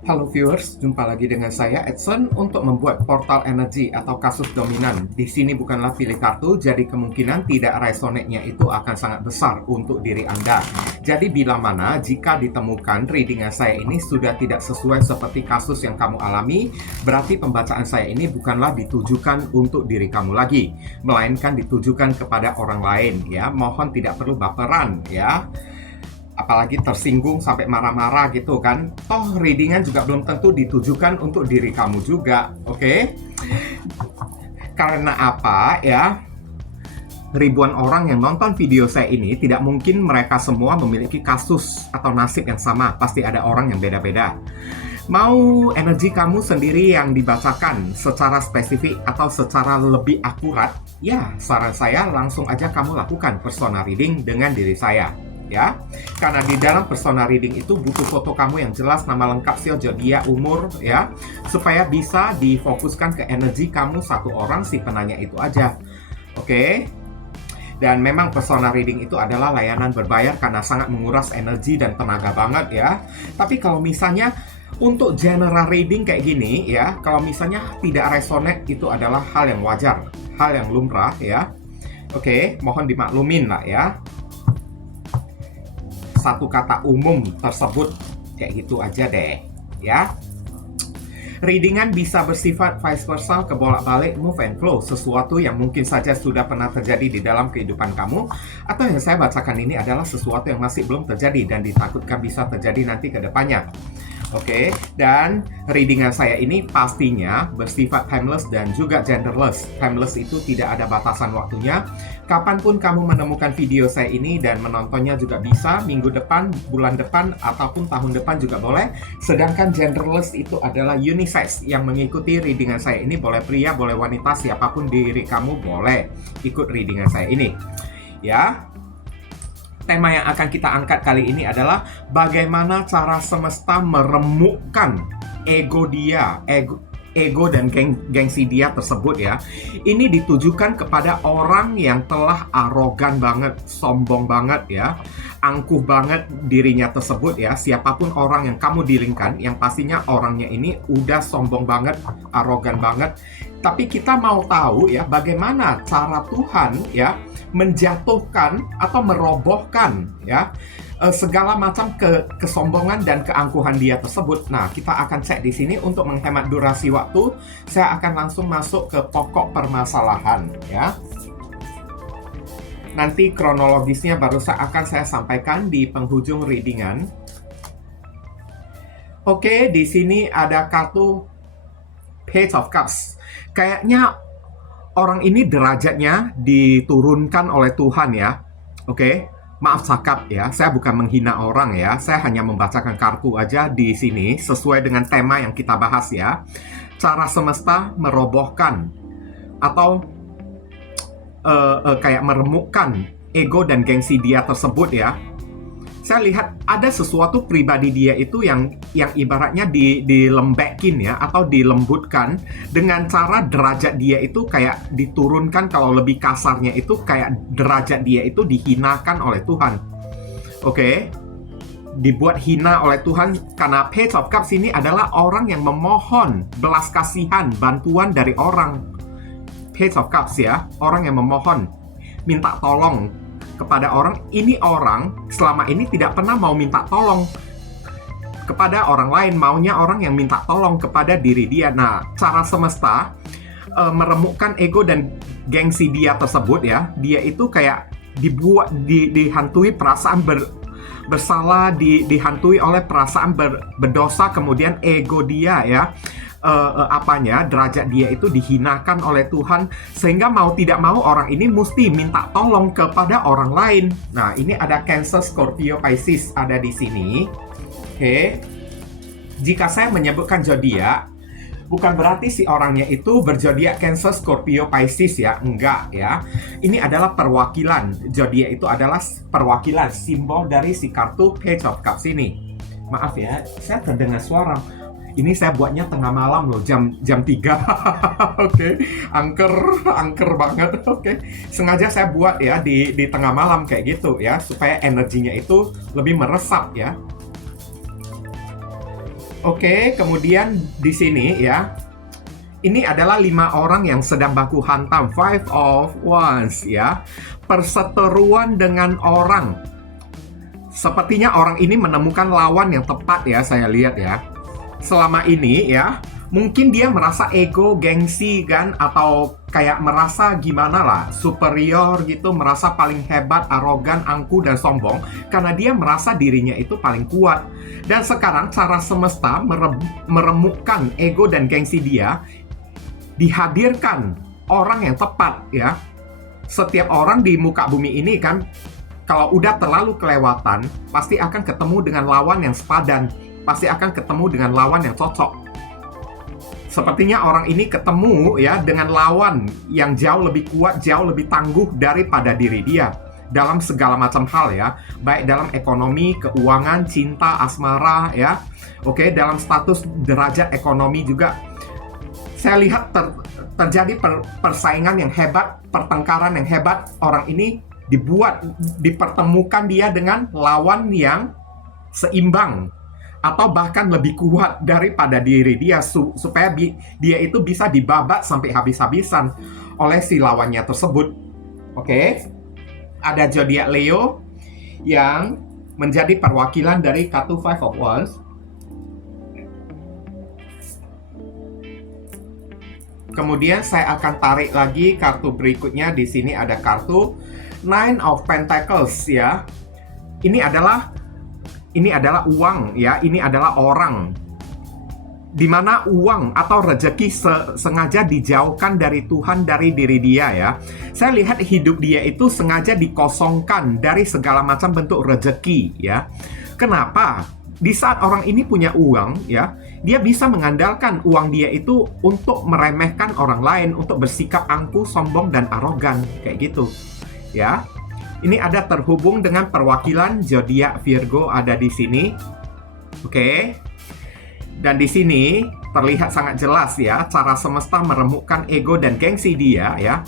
Halo viewers, jumpa lagi dengan saya Edson untuk membuat portal energi atau kasus dominan. Di sini bukanlah pilih kartu, jadi kemungkinan tidak resonate-nya itu akan sangat besar untuk diri Anda. Jadi bila mana jika ditemukan readingan saya ini sudah tidak sesuai seperti kasus yang kamu alami, berarti pembacaan saya ini bukanlah ditujukan untuk diri kamu lagi, melainkan ditujukan kepada orang lain ya. Mohon tidak perlu baperan ya. Apalagi tersinggung sampai marah-marah gitu kan. Toh readingan juga belum tentu ditujukan untuk diri kamu juga, oke? Karena apa ya? Ribuan orang yang nonton video saya ini tidak mungkin mereka semua memiliki kasus atau nasib yang sama. Pasti ada orang yang beda-beda. Mau energi kamu sendiri yang dibacakan secara spesifik atau secara lebih akurat, ya saran saya langsung aja kamu lakukan persona reading dengan diri saya. Ya, karena di dalam persona reading itu butuh foto kamu yang jelas, nama lengkap, zodiak, umur, ya, supaya bisa difokuskan ke energi kamu satu orang si penanya itu aja. Oke? Dan memang persona reading itu adalah layanan berbayar karena sangat menguras energi dan tenaga banget ya. Tapi kalau misalnya untuk general reading kayak gini ya, kalau misalnya tidak resonate itu adalah hal yang wajar, hal yang lumrah ya. Oke, mohon dimaklumin lah ya. Satu kata umum tersebut kayak gitu aja deh ya. Readingan bisa bersifat vice versa, kebolak-balik, move and flow, sesuatu yang mungkin saja sudah pernah terjadi di dalam kehidupan kamu, atau yang saya bacakan ini adalah sesuatu yang masih belum terjadi dan ditakutkan bisa terjadi nanti ke depannya. Oke, dan readingan saya ini pastinya bersifat timeless dan juga genderless. Timeless itu tidak ada batasan waktunya. Kapanpun kamu menemukan video saya ini dan menontonnya juga bisa, minggu depan, bulan depan, ataupun tahun depan juga boleh. Sedangkan genderless itu adalah unisex, yang mengikuti readingan saya ini boleh pria, boleh wanita, siapapun diri kamu boleh ikut readingan saya ini. Ya, tema yang akan kita angkat kali ini adalah bagaimana cara semesta meremukkan ego dia, ego dan gengsi dia tersebut ya. Ini ditujukan kepada orang yang telah arogan banget, sombong banget ya, angkuh banget dirinya tersebut ya. Siapapun orang yang kamu dealingkan, yang pastinya orangnya ini udah sombong banget, arogan banget. Tapi kita mau tahu ya bagaimana cara Tuhan ya menjatuhkan atau merobohkan ya segala macam kesombongan dan keangkuhan dia tersebut. Nah, kita akan cek di sini untuk menghemat durasi waktu. Saya akan langsung masuk ke pokok permasalahan ya. Nanti kronologisnya baru akan saya sampaikan di penghujung readingan. Oke, di sini ada kartu Page of Cups. Kayaknya orang ini derajatnya diturunkan oleh Tuhan ya. Oke, maaf cakap ya, saya bukan menghina orang ya. Saya hanya membacakan kartu aja di sini sesuai dengan tema yang kita bahas ya. Cara semesta merobohkan atau kayak meremukkan ego dan gengsi dia tersebut ya. Saya lihat ada sesuatu pribadi dia itu yang ibaratnya dilembekin ya, atau dilembutkan dengan cara derajat dia itu kayak diturunkan. Kalau lebih kasarnya itu kayak derajat dia itu dihinakan oleh Tuhan. Oke, dibuat hina oleh Tuhan karena Page of Cups ini adalah orang yang memohon belas kasihan, bantuan dari orang. Page of Cups ya, orang yang memohon, minta tolong kepada orang. Ini orang selama ini tidak pernah mau minta tolong kepada orang lain, maunya orang yang minta tolong kepada diri dia. Nah, cara semesta meremukkan ego dan gengsi dia tersebut ya. Dia itu kayak dihantui perasaan bersalah, dihantui oleh perasaan berdosa, kemudian ego dia ya, derajat dia itu dihinakan oleh Tuhan, sehingga mau tidak mau orang ini mesti minta tolong kepada orang lain. Nah, ini ada Cancer, Scorpio, Pisces ada di sini. Oke. Jika saya menyebutkan zodiak, bukan berarti si orangnya itu berzodiak Cancer, Scorpio, Pisces ya, enggak ya. Ini adalah perwakilan. Zodiak itu adalah perwakilan, simbol dari si kartu Page of Cups ini. Maaf ya, saya terdengar suara. Ini saya buatnya tengah malam loh, jam 3. Oke, angker banget. Oke, sengaja saya buat ya di tengah malam kayak gitu ya, supaya energinya itu lebih meresap ya. Oke, kemudian di sini ya, ini adalah 5 orang yang sedang baku hantam, Five of Wands ya. Perseteruan dengan orang. Sepertinya orang ini menemukan lawan yang tepat ya, saya lihat ya. Selama ini ya, mungkin dia merasa ego, gengsi kan, atau kayak merasa gimana lah, superior gitu, merasa paling hebat, arogan, angkuh, dan sombong, karena dia merasa dirinya itu paling kuat. Dan sekarang cara semesta meremukkan ego dan gengsi dia, dihadirkan orang yang tepat ya. Setiap orang di muka bumi ini kan, kalau udah terlalu kelewatan, pasti akan ketemu dengan lawan yang sepadan, pasti akan ketemu dengan lawan yang cocok. Sepertinya orang ini ketemu ya dengan lawan yang jauh lebih kuat, jauh lebih tangguh daripada diri dia dalam segala macam hal ya, baik dalam ekonomi, keuangan, cinta, asmara ya. Oke, dalam status derajat ekonomi juga. Saya lihat terjadi persaingan yang hebat, pertengkaran yang hebat. Orang ini dipertemukan dia dengan lawan yang seimbang atau bahkan lebih kuat daripada diri dia, supaya dia itu bisa dibabat sampai habis-habisan oleh si lawannya tersebut. Oke, ada zodiak Leo yang menjadi perwakilan dari kartu Five of Wands. Kemudian saya akan tarik lagi kartu berikutnya. Di sini ada kartu Nine of Pentacles ya. Ini adalah uang ya, ini adalah orang. Di mana uang atau rezeki sengaja dijauhkan dari Tuhan, dari diri dia ya. Saya lihat hidup dia itu sengaja dikosongkan dari segala macam bentuk rezeki ya. Kenapa? Di saat orang ini punya uang ya, dia bisa mengandalkan uang dia itu untuk meremehkan orang lain, untuk bersikap angkuh, sombong, dan arogan kayak gitu ya. Ini ada terhubung dengan perwakilan zodiak Virgo ada di sini. Oke. Dan di sini terlihat sangat jelas ya, cara semesta meremukkan ego dan gengsi dia ya.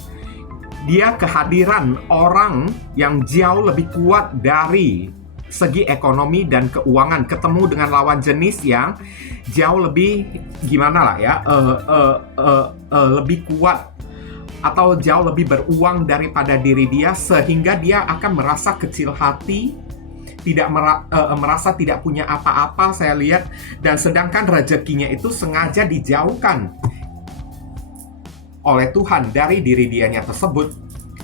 Dia kehadiran orang yang jauh lebih kuat dari segi ekonomi dan keuangan, ketemu dengan lawan jenis yang jauh lebih gimana lah ya, lebih kuat atau jauh lebih beruang daripada diri dia, sehingga dia akan merasa kecil hati, tidak merasa tidak punya apa-apa saya lihat. Dan sedangkan rezekinya itu sengaja dijauhkan oleh Tuhan dari diri dianya tersebut.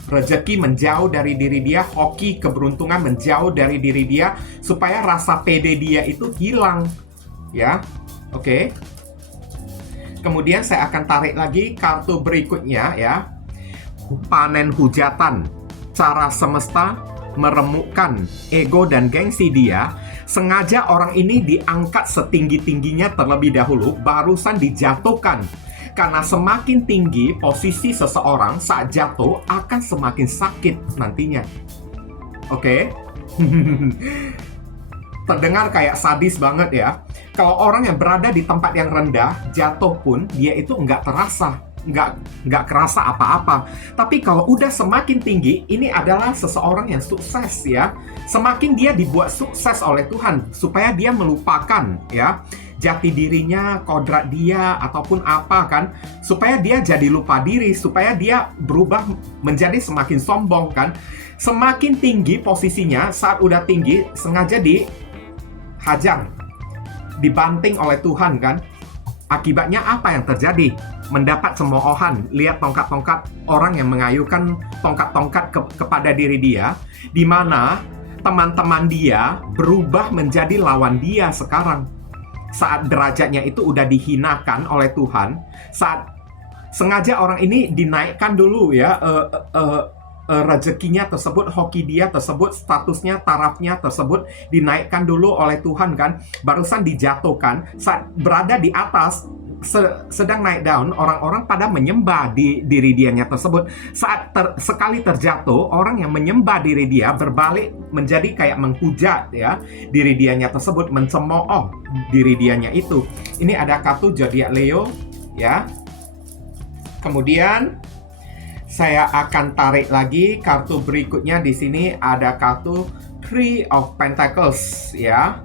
Rezeki menjauh dari diri dia, hoki keberuntungan menjauh dari diri dia, supaya rasa pede dia itu hilang ya. Oke. Kemudian saya akan tarik lagi kartu berikutnya ya. Panen hujatan. Cara semesta meremukkan ego dan gengsi dia. Sengaja orang ini diangkat setinggi-tingginya terlebih dahulu, barusan dijatuhkan. Karena semakin tinggi posisi seseorang saat jatuh, akan semakin sakit nantinya. Oke? Terdengar kayak sadis banget ya. Kalau orang yang berada di tempat yang rendah, jatuh pun dia itu nggak terasa, nggak kerasa apa-apa. Tapi kalau udah semakin tinggi, ini adalah seseorang yang sukses ya. Semakin dia dibuat sukses oleh Tuhan, supaya dia melupakan ya jati dirinya, kodrat dia, ataupun apa kan, supaya dia jadi lupa diri, supaya dia berubah menjadi semakin sombong kan. Semakin tinggi posisinya, saat udah tinggi, sengaja dihajar, dibanting oleh Tuhan kan. Akibatnya apa yang terjadi? Mendapat cemoohan. Lihat tongkat-tongkat orang yang mengayuhkan tongkat-tongkat kepada diri dia, di mana teman-teman dia berubah menjadi lawan dia sekarang. Saat derajatnya itu udah dihinakan oleh Tuhan, saat sengaja orang ini dinaikkan dulu ya, rezekinya tersebut, hoki dia tersebut, statusnya, tarafnya tersebut dinaikkan dulu oleh Tuhan kan, barusan dijatuhkan. Saat berada di atas, sedang naik down, orang-orang pada menyembah di diri dianya tersebut. Saat sekali terjatuh, orang yang menyembah diri dia berbalik menjadi kayak menghujat ya diri dianya tersebut, mencemooh diri dianya itu. Ini ada kartu zodiak Leo ya. Kemudian saya akan tarik lagi kartu berikutnya. Di sini ada kartu Three of Pentacles ya.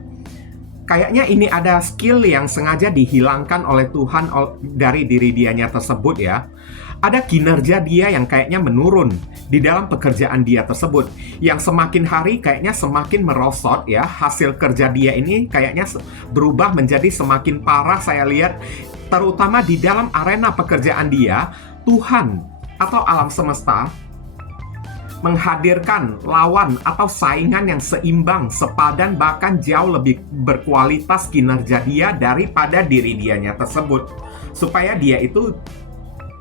kayaknya ini ada skill yang sengaja dihilangkan oleh Tuhan dari diri dianya tersebut ya. Ada kinerja dia yang kayaknya menurun di dalam pekerjaan dia tersebut. Yang semakin hari kayaknya semakin merosot ya. Hasil kerja dia ini kayaknya berubah menjadi semakin parah saya lihat. Terutama di dalam arena pekerjaan dia, Tuhan atau alam semesta menghadirkan lawan atau saingan yang seimbang, sepadan, bahkan jauh lebih berkualitas kinerja dia daripada diri dianya tersebut. Supaya dia itu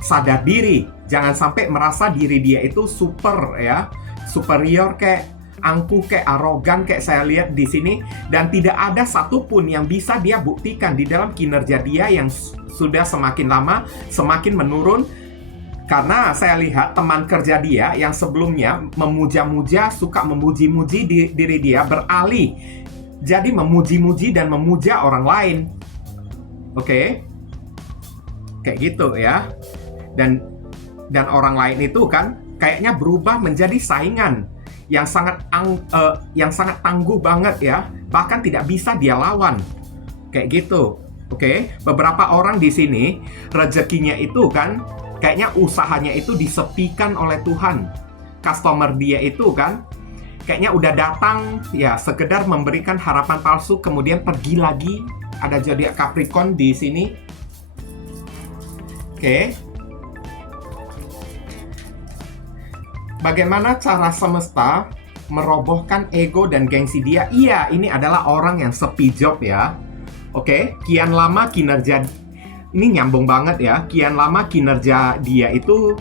sadar diri, jangan sampai merasa diri dia itu super ya, superior kayak angkuh kayak arogan kayak saya lihat di sini, dan tidak ada satupun yang bisa dia buktikan di dalam kinerja dia yang sudah semakin lama semakin menurun. Karena saya lihat teman kerja dia yang sebelumnya memuja-muja, suka memuji-muji diri dia, beralih jadi memuji-muji dan memuja orang lain. Oke? Kayak gitu ya. Dan orang lain itu kan kayaknya berubah menjadi saingan yang sangat tangguh banget ya. Bahkan tidak bisa dia lawan. Kayak gitu. Oke? Beberapa orang di sini rezekinya itu kan kayaknya usahanya itu disepikan oleh Tuhan. Customer dia itu kan kayaknya udah datang ya sekedar memberikan harapan palsu kemudian pergi lagi. Ada zodiak Capricorn di sini. Oke. Bagaimana cara semesta merobohkan ego dan gengsi dia? Iya, ini adalah orang yang sepi job ya. Oke, kian lama kinerja ini nyambung banget ya. Kian lama kinerja dia itu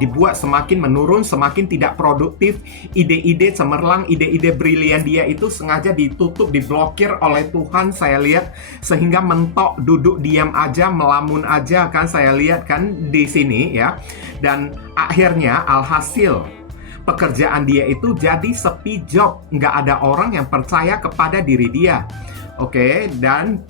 dibuat semakin menurun, semakin tidak produktif. Ide-ide cemerlang, ide-ide brilian dia itu sengaja ditutup, diblokir oleh Tuhan saya lihat. Sehingga mentok, duduk diam aja, melamun aja kan saya lihat kan di sini ya. Dan akhirnya alhasil pekerjaan dia itu jadi sepi job. Nggak ada orang yang percaya kepada diri dia. Oke, dan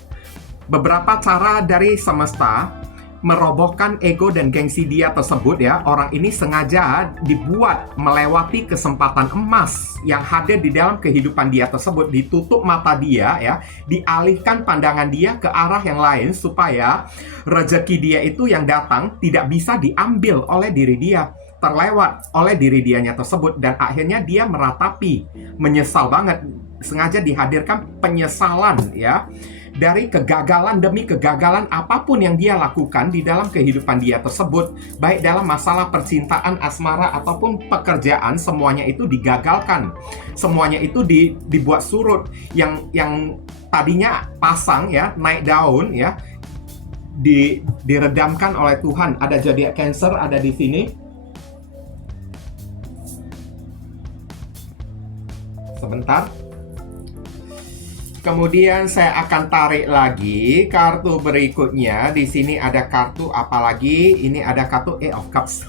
beberapa cara dari semesta merobohkan ego dan gengsi dia tersebut ya. Orang ini sengaja dibuat melewati kesempatan emas yang hadir di dalam kehidupan dia tersebut. Ditutup mata dia ya, dialihkan pandangan dia ke arah yang lain supaya rezeki dia itu yang datang tidak bisa diambil oleh diri dia, terlewat oleh diri dianya tersebut. Dan akhirnya dia meratapi, menyesal banget. Sengaja dihadirkan penyesalan ya, dari kegagalan demi kegagalan apapun yang dia lakukan di dalam kehidupan dia tersebut, baik dalam masalah percintaan, asmara, ataupun pekerjaan, semuanya itu digagalkan. Semuanya itu dibuat surut. Yang tadinya pasang ya, naik daun ya, diredamkan oleh Tuhan. Ada zodiak Cancer ada di sini. Sebentar. Kemudian saya akan tarik lagi kartu berikutnya. Di sini ada kartu apa lagi? Ini ada kartu Eight of Cups.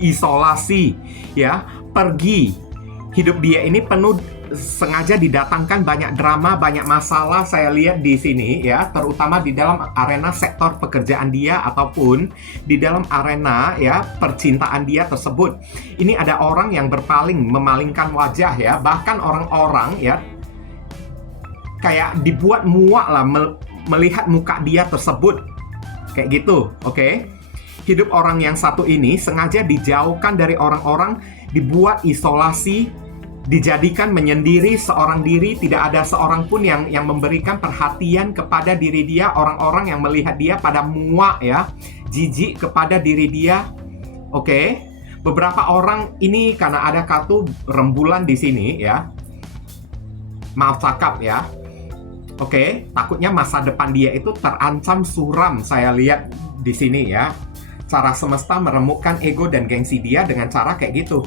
Isolasi, ya, pergi. Hidup dia ini penuh, sengaja didatangkan banyak drama, banyak masalah saya lihat di sini ya, terutama di dalam arena sektor pekerjaan dia ataupun di dalam arena ya percintaan dia tersebut. Ini ada orang yang berpaling, memalingkan wajah ya, bahkan orang-orang ya kayak dibuat muak lah melihat muka dia tersebut. Kayak gitu, oke? Hidup orang yang satu ini sengaja dijauhkan dari orang-orang, dibuat isolasi, dijadikan menyendiri seorang diri. Tidak ada seorang pun yang memberikan perhatian kepada diri dia. Orang-orang yang melihat dia pada muak ya, jijik kepada diri dia. Oke? Beberapa orang ini karena ada kartu rembulan di sini ya. Maaf cakap ya. Oke, takutnya masa depan dia itu terancam suram saya lihat di sini ya. Cara semesta meremukkan ego dan gengsi dia dengan cara kayak gitu.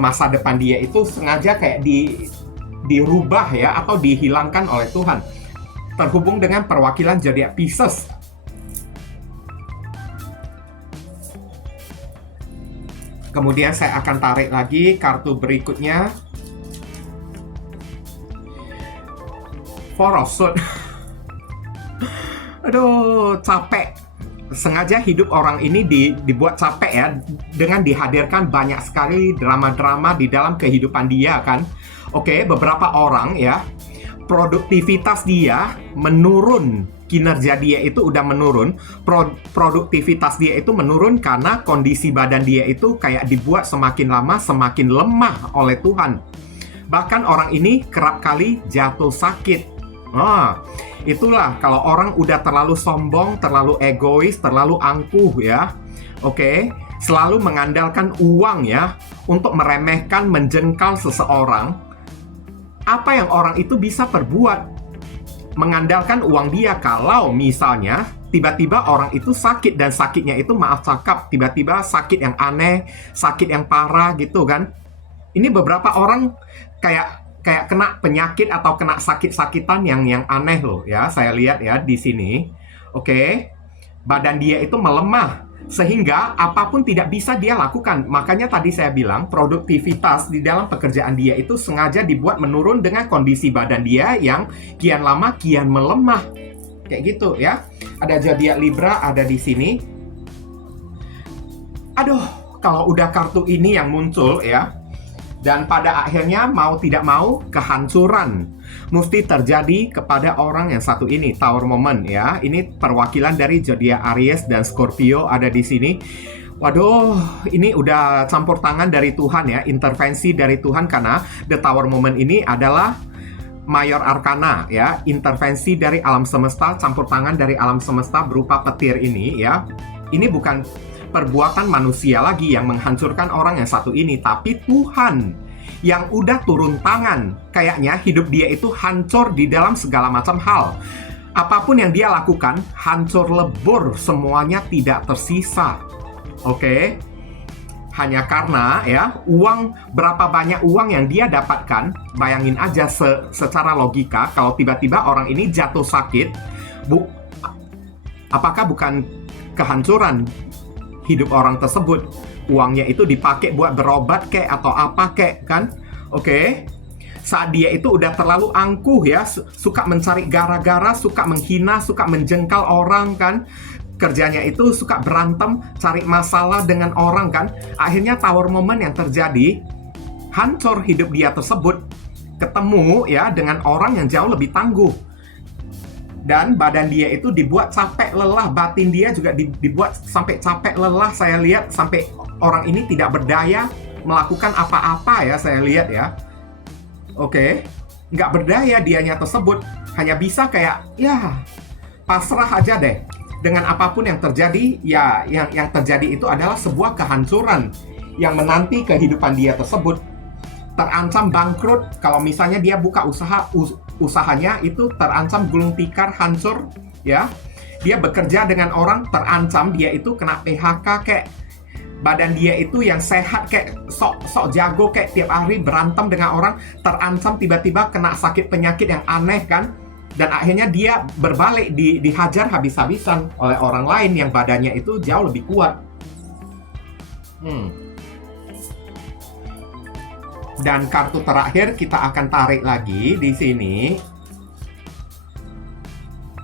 Masa depan dia itu sengaja kayak dirubah ya, atau dihilangkan oleh Tuhan. Terhubung dengan perwakilan zodiak Pisces. Kemudian saya akan tarik lagi kartu berikutnya. Four of Swords. Aduh, capek. Sengaja hidup orang ini dibuat capek ya, dengan dihadirkan banyak sekali drama-drama di dalam kehidupan dia kan. Oke, beberapa orang ya, produktivitas dia menurun, kinerja dia itu udah menurun, produktivitas dia itu menurun karena kondisi badan dia itu kayak dibuat semakin lama semakin lemah oleh Tuhan. Bahkan orang ini kerap kali jatuh sakit. Itulah kalau orang udah terlalu sombong, terlalu egois, terlalu angkuh ya. Oke, selalu mengandalkan uang ya untuk meremehkan, menjengkal seseorang. Apa yang orang itu bisa perbuat? Mengandalkan uang dia. Kalau misalnya tiba-tiba orang itu sakit, dan sakitnya itu maaf cakap, tiba-tiba sakit yang aneh, sakit yang parah gitu kan. Ini beberapa orang kayak kena penyakit atau kena sakit-sakitan yang aneh loh ya. Saya lihat ya di sini. Oke. Badan dia itu melemah sehingga apapun tidak bisa dia lakukan. Makanya tadi saya bilang produktivitas di dalam pekerjaan dia itu sengaja dibuat menurun dengan kondisi badan dia yang kian lama kian melemah. Kayak gitu ya. Ada zodiak Libra ada di sini. Aduh, kalau udah kartu ini yang muncul ya, dan pada akhirnya mau tidak mau kehancuran mesti terjadi kepada orang yang satu ini, Tower Moment ya. Ini perwakilan dari zodiak Aries dan Scorpio ada di sini. Waduh, ini udah campur tangan dari Tuhan ya, intervensi dari Tuhan, karena The Tower Moment ini adalah Mayor Arcana ya, intervensi dari alam semesta, campur tangan dari alam semesta berupa petir ini ya. Ini bukan perbuatan manusia lagi yang menghancurkan orang yang satu ini, tapi Tuhan yang udah turun tangan. Kayaknya hidup dia itu hancur di dalam segala macam hal. Apapun yang dia lakukan, hancur lebur, semuanya tidak tersisa. Oke? Hanya karena ya, berapa banyak uang yang dia dapatkan. Bayangin aja secara logika, kalau tiba-tiba orang ini jatuh sakit, apakah bukan kehancuran hidup orang tersebut? Uangnya itu dipakai buat berobat kek atau apa kek kan? Oke. Saat dia itu udah terlalu angkuh ya, suka mencari gara-gara, suka menghina, suka menjengkal orang kan. Kerjanya itu suka berantem, cari masalah dengan orang kan. Akhirnya Tower Moment yang terjadi, hancur hidup dia tersebut. Ketemu ya dengan orang yang jauh lebih tangguh. Dan badan dia itu dibuat capek lelah, batin dia juga dibuat sampai capek lelah. Saya lihat sampai orang ini tidak berdaya melakukan apa-apa ya, saya lihat ya. Oke, nggak berdaya dianya tersebut, hanya bisa kayak ya pasrah aja deh. Dengan apapun yang terjadi, ya yang terjadi itu adalah sebuah kehancuran yang menanti kehidupan dia tersebut. Terancam bangkrut kalau misalnya dia buka usahanya itu terancam gulung tikar, hancur ya. Dia bekerja dengan orang, terancam dia itu kena PHK kayak. Badan dia itu yang sehat kayak sok jago kayak tiap hari berantem dengan orang, terancam tiba-tiba kena sakit penyakit yang aneh kan. Dan akhirnya dia berbalik, dihajar habis-habisan oleh orang lain yang badannya itu jauh lebih kuat. Dan kartu terakhir kita akan tarik lagi di sini.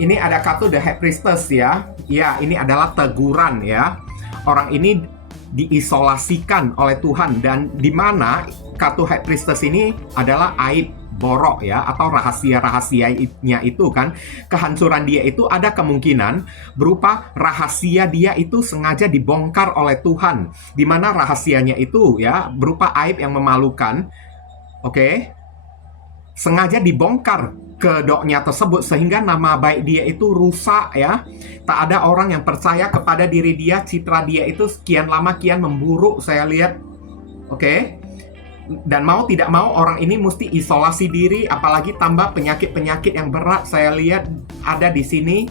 Ini ada kartu The High Priestess ya. Ya, ini adalah teguran ya. Orang ini diisolasikan oleh Tuhan, dan di mana kartu High Priestess ini adalah aib, borok ya, atau rahasia-rahasianya itu kan. Kehancuran dia itu ada kemungkinan berupa rahasia dia itu sengaja dibongkar oleh Tuhan, di mana rahasianya itu ya berupa aib yang memalukan. Oke? Sengaja dibongkar kedoknya tersebut sehingga nama baik dia itu rusak ya. Tak ada orang yang percaya kepada diri dia, citra dia itu sekian lama kian memburuk saya lihat. Oke? Dan mau tidak mau orang ini mesti isolasi diri, apalagi tambah penyakit-penyakit yang berat saya lihat ada di sini.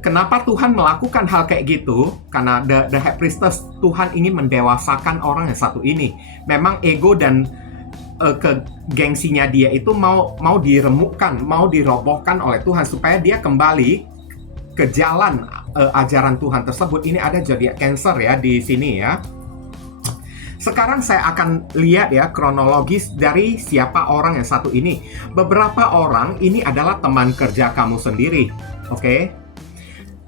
Kenapa Tuhan melakukan hal kayak gitu? Karena The High Priestess, Tuhan ingin mendewasakan orang yang satu ini. Memang ego dan kegengsinya dia itu mau diremukkan, mau dirobohkan oleh Tuhan supaya dia kembali ke jalan ajaran Tuhan tersebut. Ini ada zodiak Cancer ya di sini ya. Sekarang saya akan lihat ya kronologis dari siapa orang yang satu ini. Beberapa orang ini adalah teman kerja kamu sendiri, oke?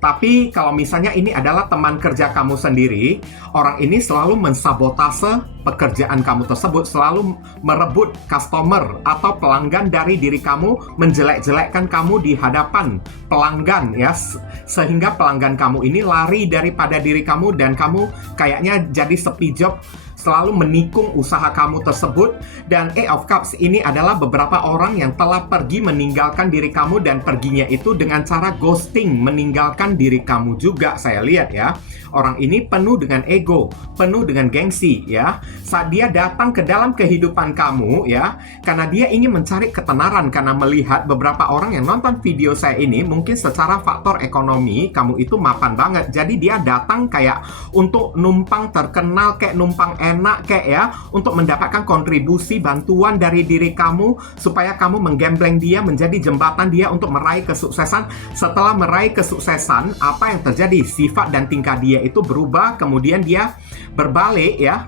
Tapi kalau misalnya ini adalah teman kerja kamu sendiri, orang ini selalu mensabotase pekerjaan kamu tersebut, selalu merebut customer atau pelanggan dari diri kamu, menjelek-jelekkan kamu di hadapan pelanggan ya, sehingga pelanggan kamu ini lari daripada diri kamu dan kamu kayaknya jadi sepi job, selalu menikung usaha kamu tersebut. Dan Eight of Cups ini adalah beberapa orang yang telah pergi meninggalkan diri kamu, dan perginya itu dengan cara ghosting, meninggalkan diri kamu juga. Saya lihat ya, orang ini penuh dengan ego, penuh dengan gengsi ya. Saat dia datang ke dalam kehidupan kamu ya, karena dia ingin mencari ketenaran, karena melihat beberapa orang yang nonton video saya ini mungkin secara faktor ekonomi kamu itu mapan banget. Jadi dia datang kayak untuk numpang terkenal, kayak numpang enak kayak ya, untuk mendapatkan kontribusi bantuan dari diri kamu supaya kamu menggembleng dia, menjadi jembatan dia untuk meraih kesuksesan. Setelah meraih kesuksesan, apa yang terjadi? Sifat dan tingkah dia itu berubah, kemudian dia berbalik ya.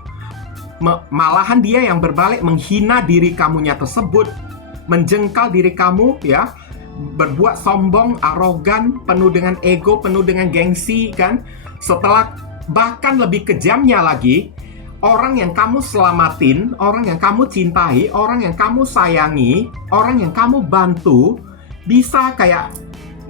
Malahan dia yang berbalik menghina diri kamunya tersebut, menjengkal diri kamu ya, berbuat sombong, arogan, penuh dengan ego, penuh dengan gengsi kan. Setelah, bahkan lebih kejamnya lagi, orang yang kamu selamatin, orang yang kamu cintai, orang yang kamu sayangi, orang yang kamu bantu, bisa kayak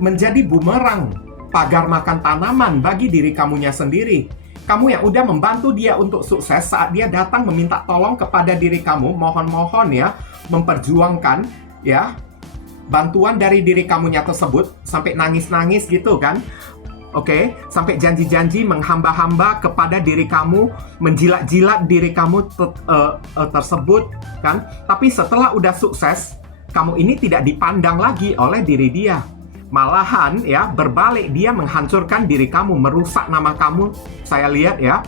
menjadi bumerang, pagar makan tanaman bagi diri kamunya sendiri. Kamu yang udah membantu dia untuk sukses, saat dia datang meminta tolong kepada diri kamu, mohon-mohon ya, memperjuangkan ya, bantuan dari diri kamunya tersebut, sampai nangis-nangis gitu kan. Oke, sampai janji-janji menghamba-hamba kepada diri kamu, menjilat-jilat diri kamu tersebut kan. Tapi setelah udah sukses, kamu ini tidak dipandang lagi oleh diri dia. Malahan ya, berbalik dia menghancurkan diri kamu, merusak nama kamu. Saya lihat ya,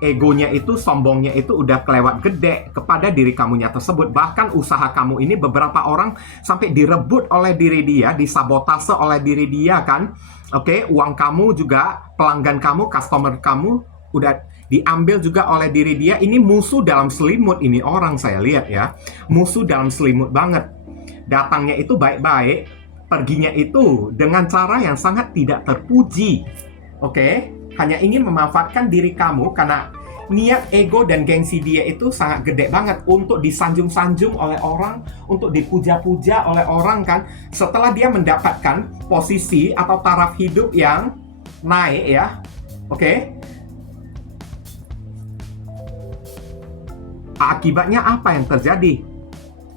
egonya itu, sombongnya itu udah kelewat gede kepada diri kamunya tersebut. Bahkan usaha kamu ini beberapa orang sampai direbut oleh diri dia, disabotase oleh diri dia kan. Oke, uang kamu juga, pelanggan kamu, customer kamu udah diambil juga oleh diri dia. Ini musuh dalam selimut ini orang, saya lihat ya. Musuh dalam selimut banget. Datangnya itu baik-baik, perginya itu dengan cara yang sangat tidak terpuji. Oke, hanya ingin memanfaatkan diri kamu karena niat ego dan gengsi dia itu sangat gede banget untuk disanjung-sanjung oleh orang, untuk dipuja-puja oleh orang kan. Setelah dia mendapatkan posisi atau taraf hidup yang naik ya. Oke. Akibatnya apa yang terjadi?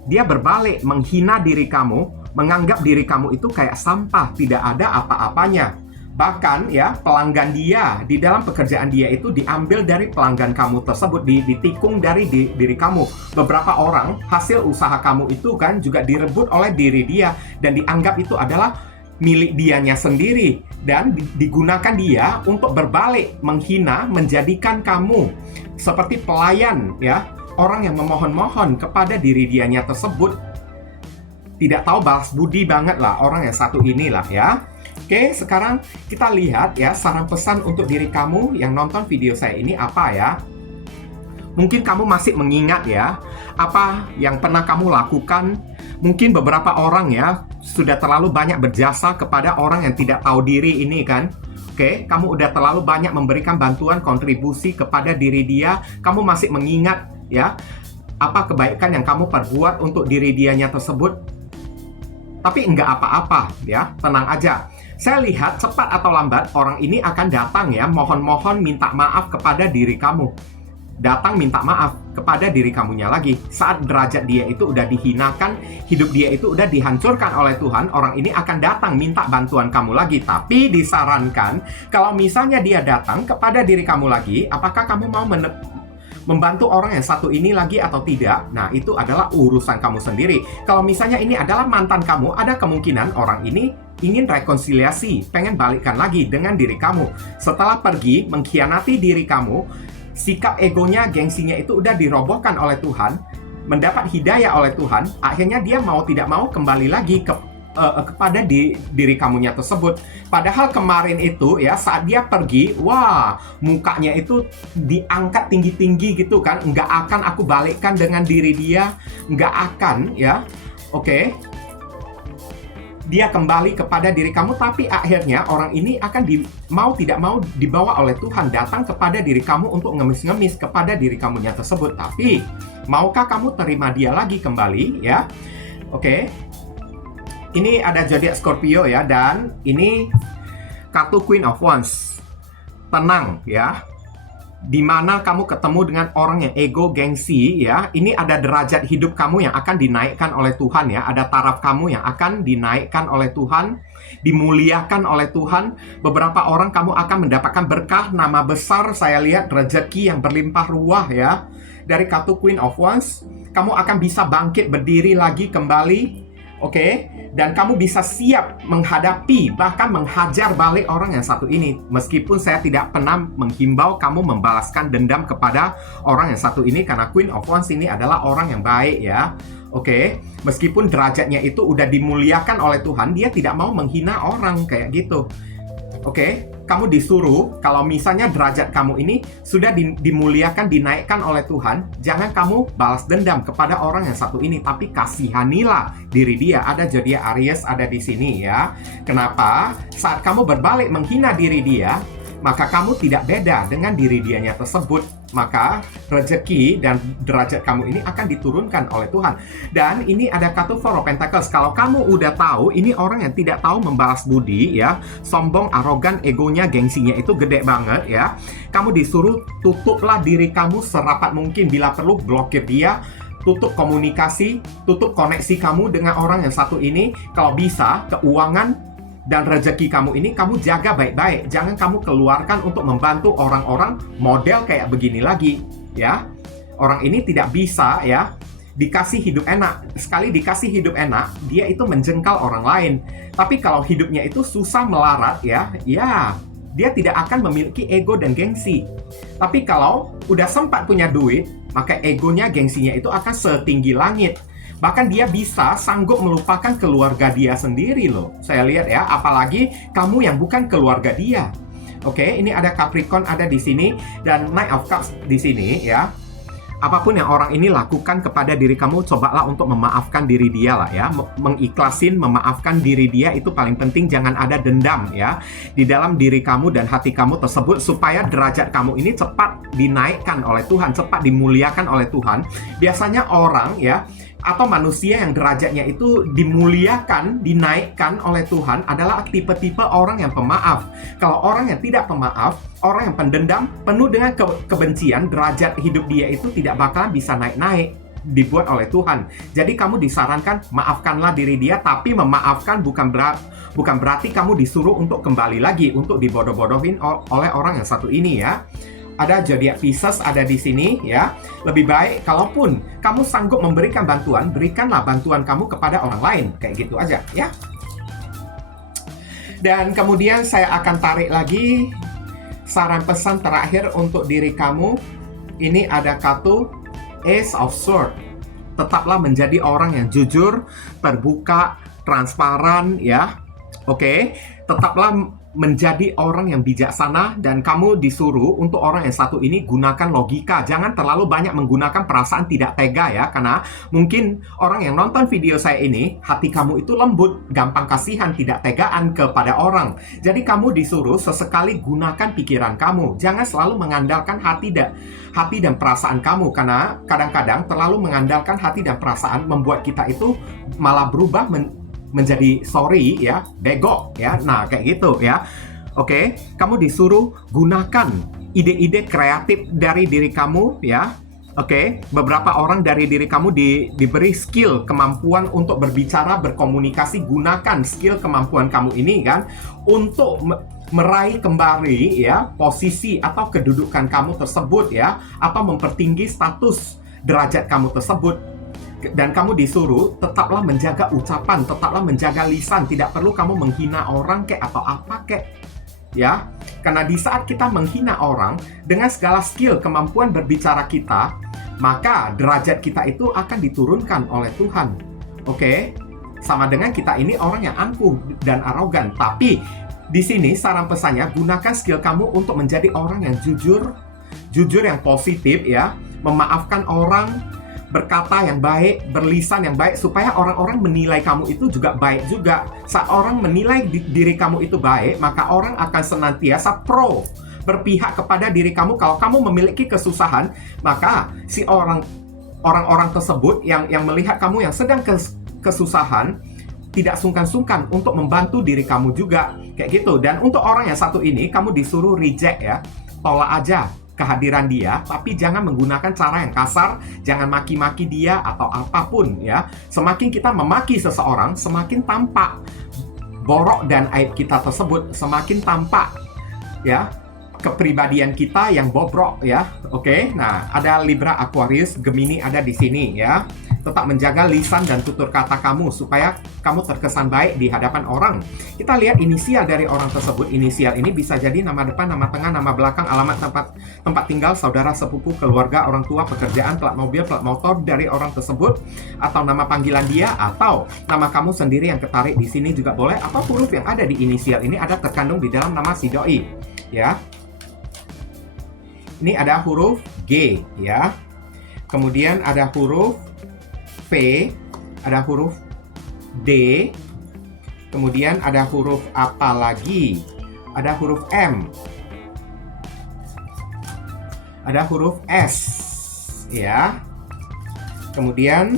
Dia berbalik menghina diri kamu, menganggap diri kamu itu kayak sampah, tidak ada apa-apanya. Bahkan ya, pelanggan dia di dalam pekerjaan dia itu diambil dari pelanggan kamu tersebut, ditikung dari diri kamu. Beberapa orang, hasil usaha kamu itu kan juga direbut oleh diri dia dan dianggap itu adalah milik dianya sendiri, dan digunakan dia untuk berbalik menghina, menjadikan kamu seperti pelayan ya, orang yang memohon-mohon kepada diri dianya tersebut. Tidak tahu balas budi banget lah orang yang satu inilah ya. Oke, sekarang kita lihat ya, saran pesan untuk diri kamu yang nonton video saya ini apa ya. Mungkin kamu masih mengingat ya, apa yang pernah kamu lakukan. Mungkin beberapa orang ya, sudah terlalu banyak berjasa kepada orang yang tidak tahu diri ini kan. Oke, kamu udah terlalu banyak memberikan bantuan, kontribusi kepada diri dia. Kamu masih mengingat ya, apa kebaikan yang kamu perbuat untuk diri dianya tersebut. Tapi enggak apa-apa ya, tenang aja. Saya lihat cepat atau lambat orang ini akan datang ya, mohon-mohon minta maaf kepada diri kamu. Datang minta maaf kepada diri kamunya lagi. Saat derajat dia itu udah dihinakan, hidup dia itu udah dihancurkan oleh Tuhan, orang ini akan datang minta bantuan kamu lagi. Tapi disarankan, kalau misalnya dia datang kepada diri kamu lagi, apakah kamu mau membantu orang yang satu ini lagi atau tidak? Nah, itu adalah urusan kamu sendiri. Kalau misalnya ini adalah mantan kamu, ada kemungkinan orang ini ingin rekonsiliasi, pengen balikan lagi dengan diri kamu. Setelah pergi, mengkhianati diri kamu, sikap egonya, gengsinya itu udah dirobohkan oleh Tuhan, mendapat hidayah oleh Tuhan, akhirnya dia mau tidak mau kembali lagi kepada diri kamunya tersebut. Padahal kemarin itu ya, saat dia pergi, wah, mukanya itu diangkat tinggi-tinggi gitu kan, nggak akan aku balikkan dengan diri dia, nggak akan ya. Oke. dia kembali kepada diri kamu, tapi akhirnya orang ini akan mau tidak mau dibawa oleh Tuhan datang kepada diri kamu untuk ngemis-ngemis kepada diri kamunya tersebut. Tapi maukah kamu terima dia lagi kembali, ya? Oke. Ini ada zodiak Scorpio, ya, dan ini kartu Queen of Wands. Tenang, ya. Di mana kamu ketemu dengan orang yang ego, gengsi, ya. Ini ada derajat hidup kamu yang akan dinaikkan oleh Tuhan, ya. Ada taraf kamu yang akan dinaikkan oleh Tuhan, dimuliakan oleh Tuhan. Beberapa orang kamu akan mendapatkan berkah, nama besar, saya lihat rezeki yang berlimpah ruah, ya. Dari kartu Queen of Wands, kamu akan bisa bangkit berdiri lagi kembali. Oke, dan kamu bisa siap menghadapi, bahkan menghajar balik orang yang satu ini. Meskipun saya tidak pernah menghimbau kamu membalaskan dendam kepada orang yang satu ini, karena Queen of Wands ini adalah orang yang baik, ya. Oke, meskipun derajatnya itu udah dimuliakan oleh Tuhan, dia tidak mau menghina orang kayak gitu. Oke, kamu disuruh, kalau misalnya derajat kamu ini sudah dimuliakan, dinaikkan oleh Tuhan, jangan kamu balas dendam kepada orang yang satu ini, tapi kasihanilah diri dia. Ada zodiak Aries ada di sini, ya. Kenapa? Saat kamu berbalik menghina diri dia, maka kamu tidak beda dengan diri dianya tersebut. Maka rezeki dan derajat kamu ini akan diturunkan oleh Tuhan. Dan ini ada kartu Four of Pentacles. Kalau kamu udah tahu, ini orang yang tidak tahu membalas budi, ya. Sombong, arogan, egonya, gengsinya itu gede banget, ya. Kamu disuruh tutuplah diri kamu serapat mungkin. Bila perlu, blokir dia. Tutup komunikasi, tutup koneksi kamu dengan orang yang satu ini. Kalau bisa, keuangan dan rezeki kamu ini kamu jaga baik-baik. Jangan kamu keluarkan untuk membantu orang-orang model kayak begini lagi, ya. Orang ini tidak bisa, ya, dikasih hidup enak. Sekali dikasih hidup enak, dia itu menjengkal orang lain. Tapi kalau hidupnya itu susah melarat, ya, dia tidak akan memiliki ego dan gengsi. Tapi kalau udah sempat punya duit, maka egonya, gengsinya itu akan setinggi langit. Bahkan dia bisa sanggup melupakan keluarga dia sendiri loh. Saya lihat, ya, apalagi kamu yang bukan keluarga dia. Oke, ini ada Capricorn ada di sini dan Knight of Cups di sini, ya. Apapun yang orang ini lakukan kepada diri kamu, cobalah untuk memaafkan diri dia lah, ya. Mengikhlasin, memaafkan diri dia itu paling penting. Jangan ada dendam, ya, di dalam diri kamu dan hati kamu tersebut, supaya derajat kamu ini cepat dinaikkan oleh Tuhan, cepat dimuliakan oleh Tuhan. Biasanya orang, ya, atau manusia yang derajatnya itu dimuliakan, dinaikkan oleh Tuhan adalah tipe-tipe orang yang pemaaf. Kalau orang yang tidak pemaaf, orang yang pendendam, penuh dengan kebencian, derajat hidup dia itu tidak bakalan bisa naik-naik, dibuat oleh Tuhan. Jadi kamu disarankan, maafkanlah diri dia, tapi memaafkan bukan berarti kamu disuruh untuk kembali lagi, untuk dibodoh-bodohin oleh orang yang satu ini, ya. Ada zodiak Pisces ada di sini, ya. Lebih baik kalaupun kamu sanggup memberikan bantuan, berikanlah bantuan kamu kepada orang lain, kayak gitu aja, ya. Dan kemudian saya akan tarik lagi saran pesan terakhir untuk diri kamu. Ini ada kartu Ace of Swords. Tetaplah menjadi orang yang jujur, terbuka, transparan, ya. Oke, tetaplah menjadi orang yang bijaksana, dan kamu disuruh untuk orang yang satu ini gunakan logika. Jangan terlalu banyak menggunakan perasaan tidak tega, ya, karena mungkin orang yang nonton video saya ini, hati kamu itu lembut, gampang kasihan, tidak tegaan kepada orang. Jadi kamu disuruh sesekali gunakan pikiran kamu. Jangan selalu mengandalkan hati dan perasaan kamu, karena kadang-kadang terlalu mengandalkan hati dan perasaan membuat kita itu malah berubah menjadi ya, bego, ya. Nah, kayak gitu, ya. Oke, kamu disuruh gunakan ide-ide kreatif dari diri kamu, ya. Oke, beberapa orang dari diri kamu diberi skill, kemampuan untuk berbicara, berkomunikasi. Gunakan skill kemampuan kamu ini, kan, untuk meraih kembali, ya, posisi atau kedudukan kamu tersebut, ya, atau mempertinggi status derajat kamu tersebut. Dan kamu disuruh tetaplah menjaga ucapan, tetaplah menjaga lisan. Tidak perlu kamu menghina orang kek atau apa kek, ya. Karena di saat kita menghina orang dengan segala skill, kemampuan berbicara kita, maka derajat kita itu akan diturunkan oleh Tuhan. Oke? Sama dengan kita ini orang yang angkuh dan arogan. Tapi di sini saran pesannya, gunakan skill kamu untuk menjadi orang yang jujur yang positif, ya. Memaafkan orang, berkata yang baik, berlisan yang baik, supaya orang-orang menilai kamu itu juga baik juga. Saat orang menilai diri kamu itu baik, maka orang akan senantiasa berpihak kepada diri kamu. Kalau kamu memiliki kesusahan, maka si orang-orang tersebut yang melihat kamu yang sedang kesusahan tidak sungkan-sungkan untuk membantu diri kamu juga, kayak gitu. Dan untuk orang yang satu ini, kamu disuruh reject ya, tolak aja kehadiran dia, tapi jangan menggunakan cara yang kasar, jangan maki-maki dia atau apapun ya. Semakin kita memaki seseorang, semakin tampak borok dan aib kita tersebut, semakin tampak ya kepribadian kita yang bobrok ya. Oke. Nah, ada Libra, Aquarius, Gemini ada di sini ya. Tetap menjaga lisan dan tutur kata kamu supaya kamu terkesan baik di hadapan orang. Kita lihat inisial dari orang tersebut. Inisial ini bisa jadi nama depan, nama tengah, nama belakang, alamat tempat tinggal, saudara, sepupu, keluarga, orang tua, pekerjaan, plat mobil, plat motor dari orang tersebut, atau nama panggilan dia, atau nama kamu sendiri yang ketarik di sini juga boleh, atau huruf yang ada di inisial ini ada terkandung di dalam nama si doi ya. Ini ada huruf G ya. Kemudian ada huruf P, ada huruf D, kemudian ada huruf apa lagi? Ada huruf M, ada huruf S, ya. Kemudian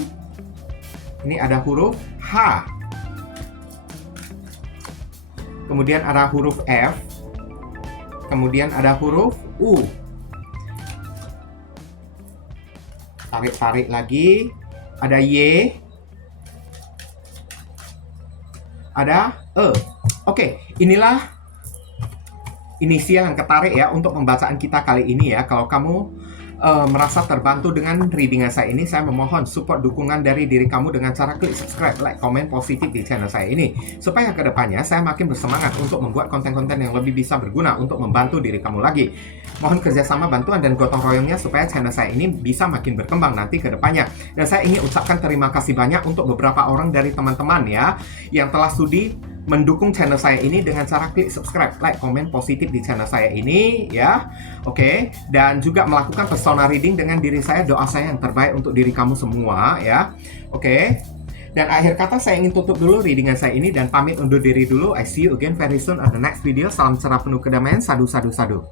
ini ada huruf H, kemudian ada huruf F, kemudian ada huruf U. Tarik-tarik lagi. Ada Y, ada E. Oke, inilah inisial yang ketarik ya untuk pembacaan kita kali ini ya. Kalau kamu merasa terbantu dengan readingan saya ini, saya memohon support dukungan dari diri kamu dengan cara klik subscribe, like, komen positif di channel saya ini, supaya kedepannya saya makin bersemangat untuk membuat konten-konten yang lebih bisa berguna untuk membantu diri kamu lagi. Mohon kerjasama, bantuan, dan gotong royongnya supaya channel saya ini bisa makin berkembang nanti ke depannya. Dan saya ingin ucapkan terima kasih banyak untuk beberapa orang dari teman-teman ya yang telah sudi mendukung channel saya ini dengan cara klik subscribe, like, komen positif di channel saya ini ya. Oke, dan juga melakukan personal reading dengan diri saya, doa saya yang terbaik untuk diri kamu semua ya. Oke. Dan akhir kata saya ingin tutup dulu readingan saya ini dan pamit undur diri dulu. I see you again very soon on the next video. Salam cerah penuh kedamaian. Sadu, sadu, sadu.